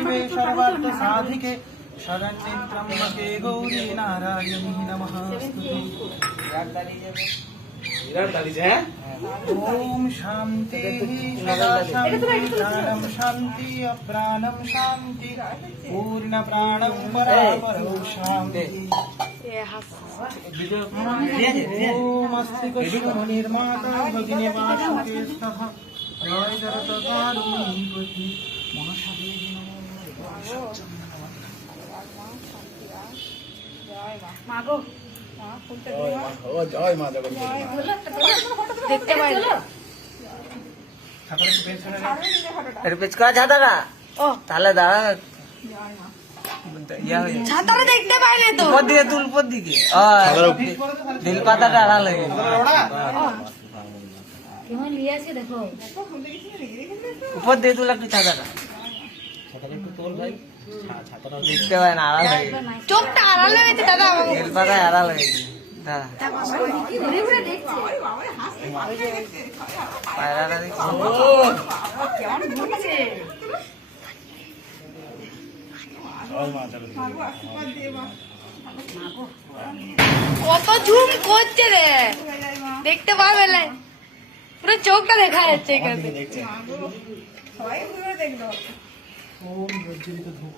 शिवे सर्वार्थ साधिके शरण्ये त्र्यंबके गौरी नारायणी नमस्तुते। ओम शांति सदा शांति प्राणम शांति अप्राणम शांति पूर्ण प्राणम परापरो शांति। ओम अस्तिकश्यम निर्माता भगिनी वासुके स्तः जय जगत्कारुणीपति महादेवी नमो। মাগো জয় মা জগন্নাথ। দেখতে পাই এর পেছকা ছাতাটা ও তাহলে দাঁড়া ছাতাটা দেখতে পাই না তো। উপর দিকে তুল, উপর দিকে দিল পাতাটা আড়াল হয়ে গেছে। কেমন লিয়ে আছে দেখো। উপর দিয়ে তুল একটু ছাতাটা, দেখতে পাই না, আড়াল হয়ে গেছে। চোখটা আড়াল হয়ে গেছে দাদা। দিল পাতায় আড়াল হয়ে গেছে। দাঁড়া ঘুরে ঘুরে দেখছে পায়রাটা দেখছি। কেমন ঘুরছে। কত ঝুম করছে রে, দেখতে পাবে না, পুরো চোখটা দেখা যাচ্ছে এখানে। ओम वज्रित धूप